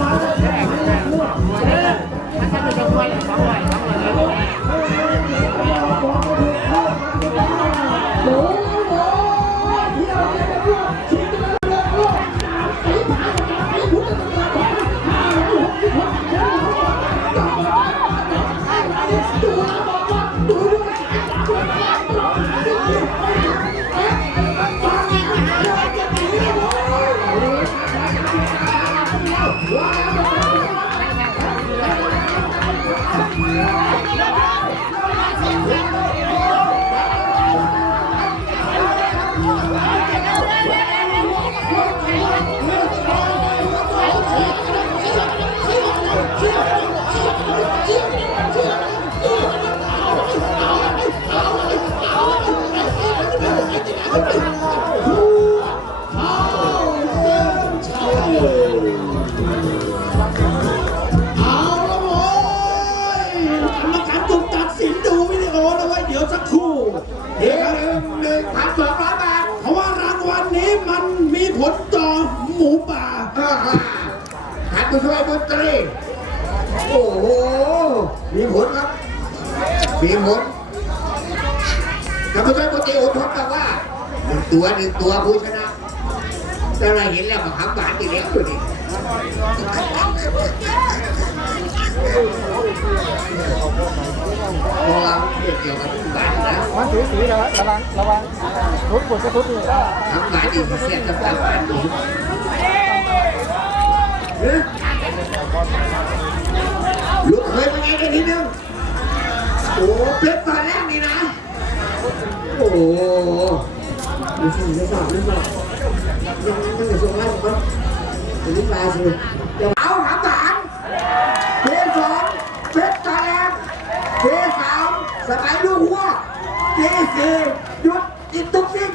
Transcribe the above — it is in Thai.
เอาละโว้ยกรรมการต้อง เดี๋ยวสักครู่เดี๋ยวหนึ่งหนึ่งพันสองร้อยบาทเพราะว่ารางวัลนี้มัน มีผลต่อหมูป่า อ่าฮะท่านผู้ช่วยดนตรีโอ้โห มีผลครับ มีผลท่านผู้ช่วยดนตรีอุทธรบอกว่าหนึ่งตัวหนึ่งตัวผู้ชนะแต่เราเห็นแล้วมันทำหวานอีกแล้วตัว สีสีระวังระวังระวังทุบกดก็ทุบนี่อะทำหวานอีเสียกับทำหวานอีกลูกเคยเป็นไงกันทีนึงโอ้เป็ดตอนแรกนี่นะ โอ้โหไม่ใช่ไม่ทราบไม่ทราบยังตั้งแต่ช่วงแรกผมผมนี่ปลาสิ ดูวยว่าเจเยุดอินทุกสิ่ง